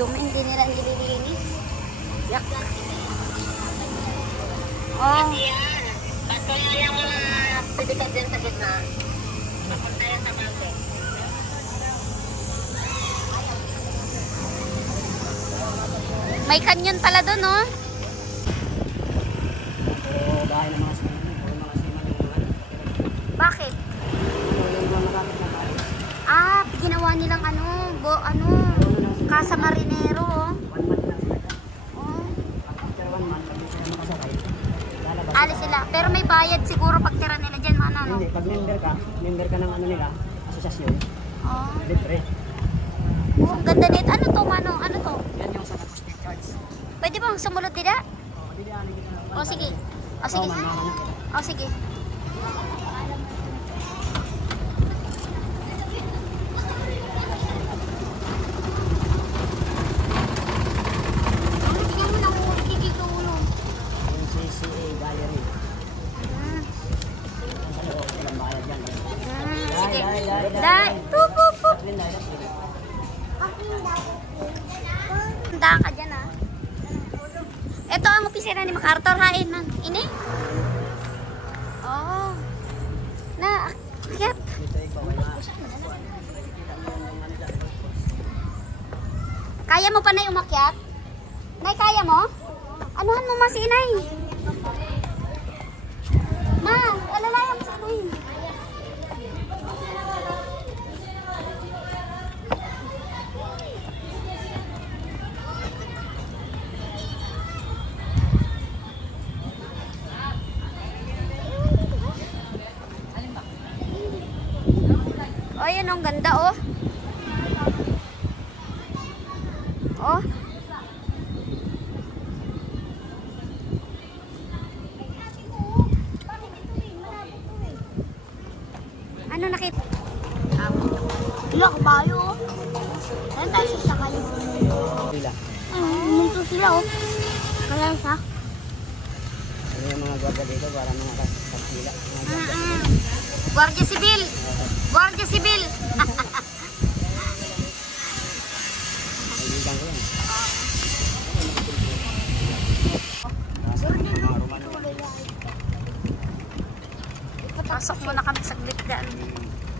dumi, hindi nila nililinis. Yak. Oh. Bato yung mga pidikat din sa gitna. Papunta yan sa bangko. May kanyon pala doon, no? Oo, bahay ng mga siman. Bakit? Ah, ginawa nilang Casa Marinero, oh. Oh. Alis sila. Pero may bayad siguro pag tira nila dyan, no? Hindi, pag member ka ng nila, asosyasyon. Oh. Libre. Oh, ang ganda nito. Ano to, Manong? Ano to? Yan yung sa acoustic charge. Pwede bang sumulot nila? Oo, hindi na ligit na. O sige. O sige. O sige. Yung CCA Gallery. Sige. Dai. Pup, pup, pup. Handa ka dyan, ah. Ito ang opisina ni MacArthur, hain man. Ini? Oh. Na, akyat. Kaya mo pa na umakyat? Nay, kaya mo? Anuhan mo si Inay? Ma, alalayan mo si Inay. Oh, yan ang ganda, oh. Oh. Ano nakita? Wala, kabayo, oh. Saan tayo sasakay? Sila. Munto sila, oh. Kaya isa? Ano yung mga gwarga dito para mga kasila. Guardia Civil! Guardia Civil! Kaibigan ko yan. Pasok muna kami saglit dyan.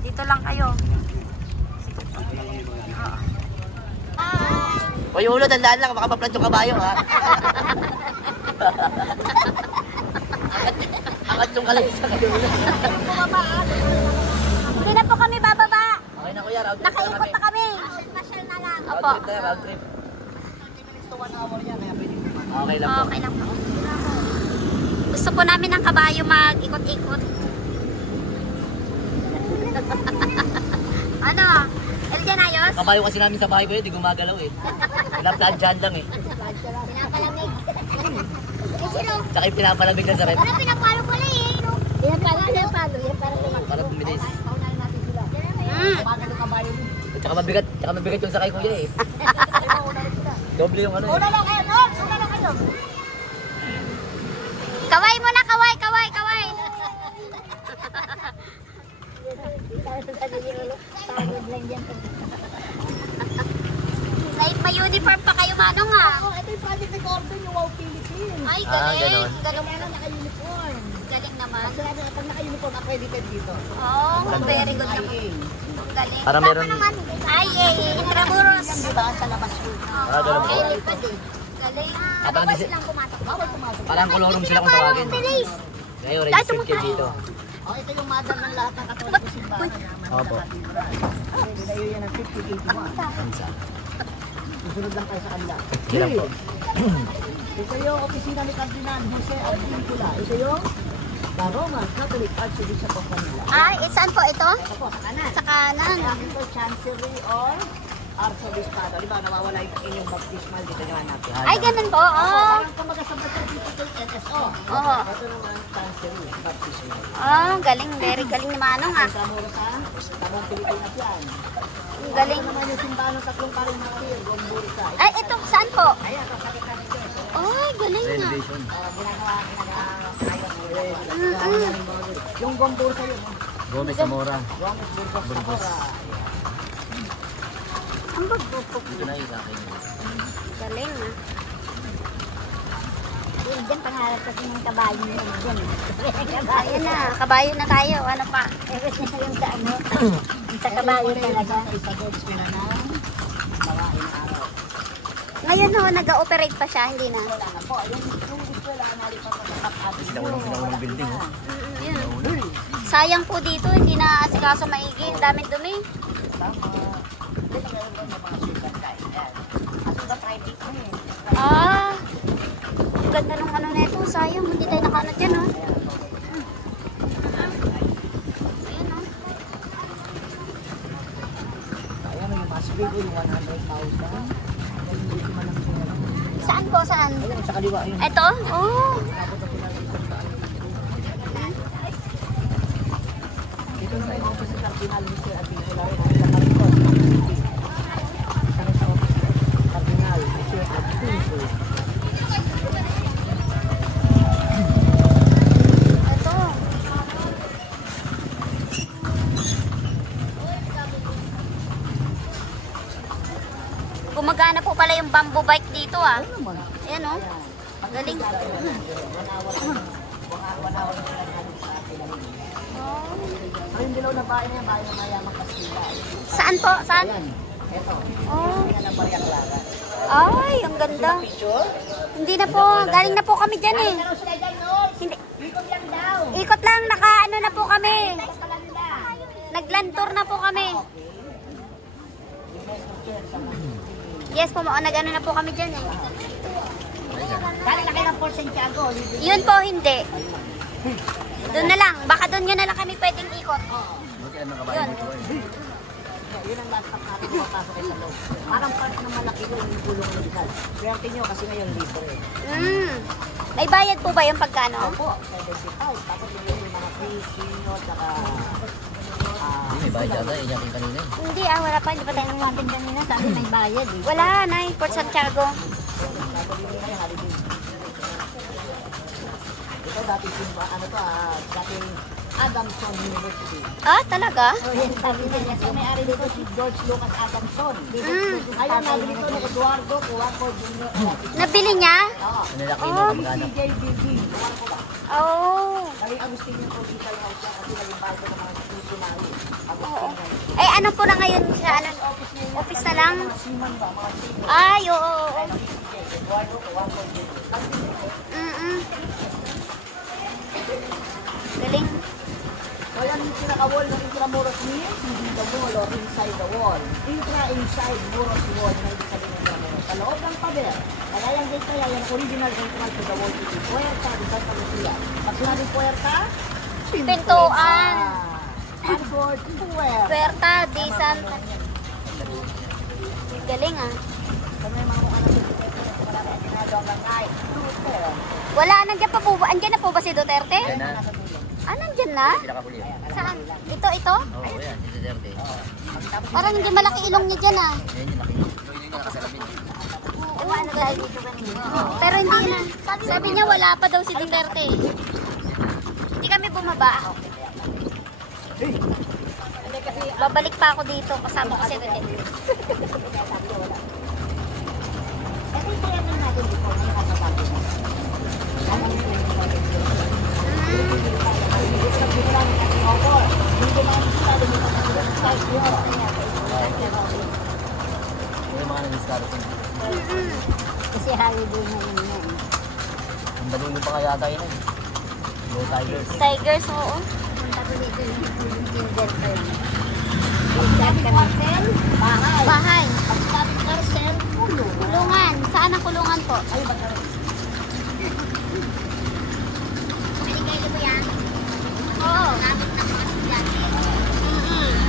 Dito lang kayo. Uy, ulo, tandaan lang. Baka maplant yung kabayo, ha? Angat yung kalay sa kayo. Hindi na po kami bababa. Okay na, kuya. Round trip Nakaikot na kami. Pasyal na lang. Opo. Round trip tayo, round trip. Okay lang po. Okay lang po. Gusto po namin ng kabayo mag-ikot-ikot. Ano? Eljan, ayos? Kabayo kasi namin sa bahay ko yun, di gumagalaw eh. Pinaplantyahan lang eh. Pinapalamig. Tsaka yung pinapalamig lang sa rep. Parang pinapalo pala eh. Pinapalo. Yan para tumak. Para bumilis. Mm. Tsaka mabigat yung sakay kuya eh. Doble yung ano eh. Una lang kayo, Nods! Una lang kayo. Kaway muna, kaway, kaway, kaway. May uniform pa kayo, Manong, ah. Ito yung project na Gordon, yung Wow Philippines. Ay, Ah, galing. ganon. Galing. Naka-uniform. Galing naman. Kasi pag naka-uniform, accredited dito. Oh, very good naman. Galing. Para meron... Ay, Intramuros. Diba? Sa labas yun. Ah, ganon po. Galing. Parang Bawal disi- silang pumasok. Bawal pumasok. Parang kolorum sila kung tawagin. Bilis. Ngayon, registered kayo dito. Oh, ito yung mother ng lahat ng katoliko simbahan na naman. Opo. Nilayo yan ng 5081. Susunod lang kayo sa kanila. Sila po. Ito yung opisina ni Cardinal Jose Advincula. Ito yung the Roman Catholic Archbishop of Manila. Ay, saan po ito? Ito po, sa kanan. Sa kanan. Ito Chancery or Arzobispado. Di ba, nawawala yung inyong baptismal dito nyo hanapin. Ay, ganun po. Oh. Parang kumbaga sa birth certificate NSO. Oo. Ito naman Chancery, baptismal. Oh, galing. Very galing ni Manong, ah. Intramuros sa Tabang Pilipinas yan. Galing. Ito naman yung simbahan ng tatlong paring martir, Gombursa. Ay, ito, saan po? Ayan, ito sa kita ni Diyos. Ay, galing nga. Renovation. Ginagawa. Yung Gombursa yun. Gomez Zamora. Gomez Burgos Zamora. Ang bagdupok. Ito na yung sa akin. Galing ah. Yun dyan, pangarap kasi ng kabayo nyo dyan. Ayun na, kabayo na tayo. Ano pa? Yung sa ano, yung sa kabayo talaga. Isa doon sila na maraming araw. Ngayon ho, nag-ooperate pa siya, hindi na. Wala na po. Yung eskwela nalipat ko sa kapatid. Pinawang building. Oh. Yun. Sayang po dito, hindi na asikaso maigi. Ang daming dumi. Tama. Hindi na ngayon doon yung mga sugat kain yan. At iba private mo eh. Ah, ang ganda ng ano neto. Sayang, hindi tayo nakaano dyan, oh. Ayun, oh. Kaya may mas big yung 100,000. Hindi ko man lang sila. Saan po, saan? Ayun, sa kaliwa yun. Ito? Oh. Dito na yung office sa Cardinal Mr. Advincula. Nakita kami ko. Kami sa office sa Cardinal Mr. Advincula. Ito. Gumagana po pala yung bamboo bike dito, ah. Ayan, oh. Galing. Pero yung dilaw na bahay na yan, bahay na mayamang Kastila. Saan po? Saan? Ayan, eto. Oh. Yan ang Maria Clara. Ay, ang ganda. Picture? Hindi na po. Galing na po kami dyan, eh. Ano sila dyan, Lord? Hindi. Ikot lang daw. Ikot lang, naka-ano na po kami. Kalanda. Nag-land tour na po kami. Yes po, nag-ano na po kami dyan, eh. Galing na kayo ng Port Santiago. Yun po, hindi. Doon na lang. Baka doon yun na lang kami pwedeng ikot. Yun. Yun ang last stop natin kung papasok kayo sa loob. Parang part ng malaki doon yung gulong ng isal. Swerte nyo kasi ngayon libre. May bayad po ba yung pagkano? Opo, 75. Tapos yung mga free, senior, saka... May bayad yata, iyak yung kanina. Hindi wala pa. Hindi pa tayo Natin kanina, sabi may bayad eh. Wala na, Port Santiago. Ito dati ano to dating Adamson University. Ah, talaga? O yan, sabi nila. Kasi may-ari dito si George Lucas Adamson. Ayaw nabi dito ni Eduardo Cuaco Jr. Nabili niya? Oo. Nilaki mo kamagana. CJBB. Cuaco ba? Oh. Galing Agustinio Political House yan kasi naging bahay ko ng mga missionary. Eh, ano po na ngayon siya? Ano? Office na lang? Mga Siman ba? Mga Siman. Ay, oo. Eduardo Cuaco Jr. Galing. So yan yung pinaka-wall ng Intramuros means hindi the wall or inside the wall. Inside Muros wall na ibig sabihin ng Intramuros. Sa loob ng pader. Kaya yung gate kaya yung original entrance to the wall is Puerta de Santa Lucia. Pag sinabing Puerta, Pintuan. Password, Puerta. Puerta di Santa. Galing, ah. So may mga mukha na pinto wala na ginagawa ng night. Wala, nandiyan pa po ba? Andiyan na po ba si Duterte? Yan na. Ah, nandiyan na? Pinakahuli. Saan? Ito? Oo, yan. Si Duterte. Parang hindi malaki ilong niya dyan, ah. Yan yung laki. Yung nakasalamin. Ano dahil dito kanina? Pero hindi na. Sabi niya wala pa daw si Duterte. Hindi kami bumaba. Babalik pa ako dito kasama ko si Duterte. Kasi kaya natin dito, may nakapagod na. Yung mga nag-start ko. Kasi holiday na yun yan. Ang balulo pa kaya tayo nun. Go Tigers. Tigers, oo. Punta ko dito yung kinder ko lang. Pagsabi quartel, bahay. Bahay. Pagsabi karcel, pulo. Kulungan. Saan ang kulungan po? Ay, ba't ka rin? Binigay ko yan. Oo. Gamit ng mga estudyante.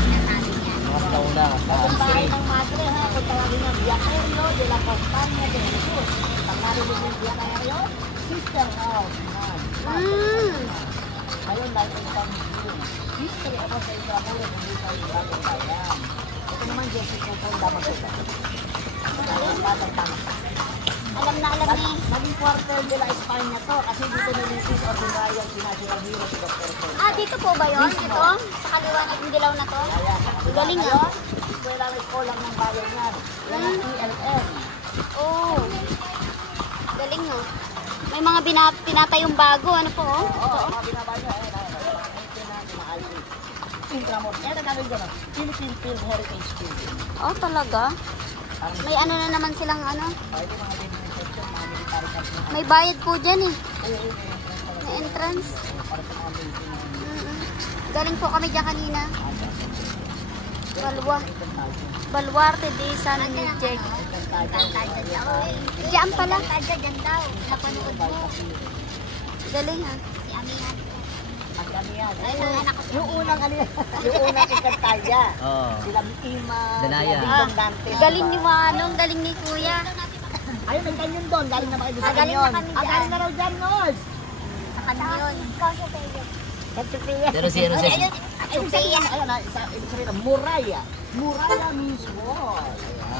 Sinasabi niya. Mga nauna. Ang bahay ng madre, ha? Kung tawagin niya, Viajerio de la Compañía de Jesus. Pag narinig yung Viajerio, Sister House. Ngayon, dahil ito ang history ako sa Intramuros, hindi sa Bagong Bayan. Ito naman, Jesus ng Fonda Maganda. Alam na ni. Maging quarter de la España to, kasi dito nilitis o sinayang sinasyonal hero si Dr. Fonda. Ah, dito po ba yun? Ito? Sa kaliwa na yung dilaw na to? Kaya, Galing, ah. eskwela ng eskolang ng bayan yan. Yan ang ELM. Oh. Galing no. May mga pinatayong bago. Ano po? Oh? Oo, mga binabayo. Intramor. Yan ang gagawin dyan. Philippine Film Heritage Building. Oh, talaga? May ano na naman silang ano? Ito mga limitation, mga military camp na. May bayad po dyan eh. Oo, May entrance. para sa mga military. Galing po kami dyan kanina. Baluarte de San Miguel. Diyan pala. Diyan daw. Napanood mo. Galing ha. Si Amihan. Ang dami yan. Ang anak ko. Yung unang ano yan, yung unang Encantadia. Oo. Sila Ima, Danaya. sila Dingdong Dantes. Galing ni Manong, galing ni Kuya. Ayun, may kanyon doon. Galing na ba kayo sa Galing kanyon? na kami dyan. Galing na raw dyan, Nos. Sa kanyon. Katsupiya. Pero si ano siya? Ibig sabihin, ayun na, ibig sabihin na, Muraya. Muraya means wall.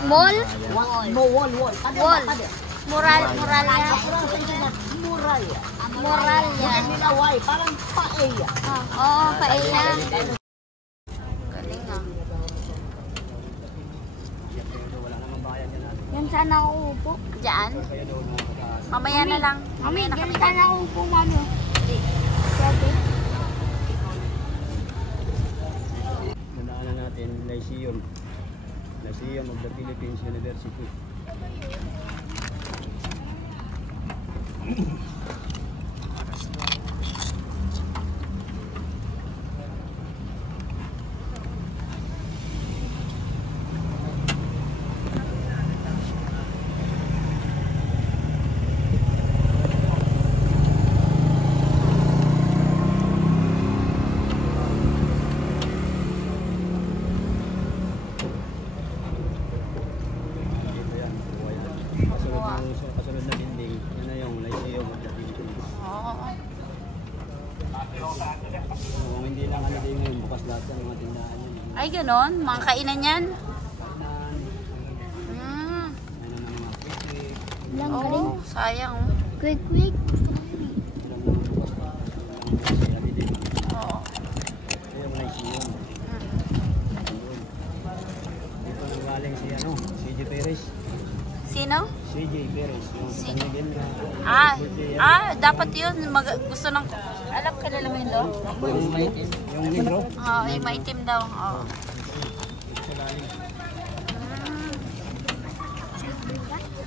Mall? Wall. Wall. Pader. Mural Ang yan. pronunciation na Muraya. Mural yan. Hindi na Y, parang paella. Oo, paella. Galing ah. Wala namang bayan yan natin. Yan sana ako upo. Diyan? Kaya doon mga kataas. Mamaya na lang. Mamaya na kami. Sana ako upo, mami. Nadaanan natin Lyceum. Lyceum of the Philippines University. Dito yan, buhay yan. Kasunod na dinding, yun na yung Lyceum of the Philippines. Oo. Kung hindi lang ano din ngayon, bukas lahat ng mga tindahan yan. Ay, ganon. Mga kainan yan. Kainan, Mm. ano na mga quick-quick. Oh, sayang. Quick. Alam naman bukas pa. Kaya dito. Oo. Ito yung Lyceum. Ayun. Dito nang galing si ano, CJ Perez. Sino? CJ Perez, yung San Miguel na Dapat yun. Gusto ng... Alam, kilala mo yun daw? yung libro. Oo, yung maitim daw. Oo. Dito sa galing.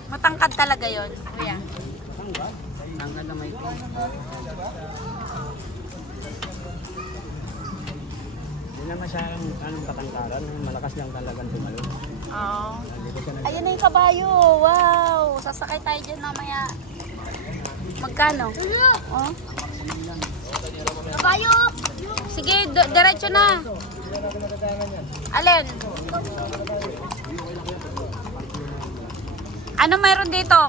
Matangkad talaga yun, kuya. Tanggal na may ito. Hindi naman siya anong katangkaran, malakas lang talagang tumalon. Oo. Dito siya nag- Ayun na yung kabayo. Wow! Sasakay tayo dyan mamaya. Magkano? Oh. Kabayo! Sige, diretso na. Alin? Ano mayroon dito?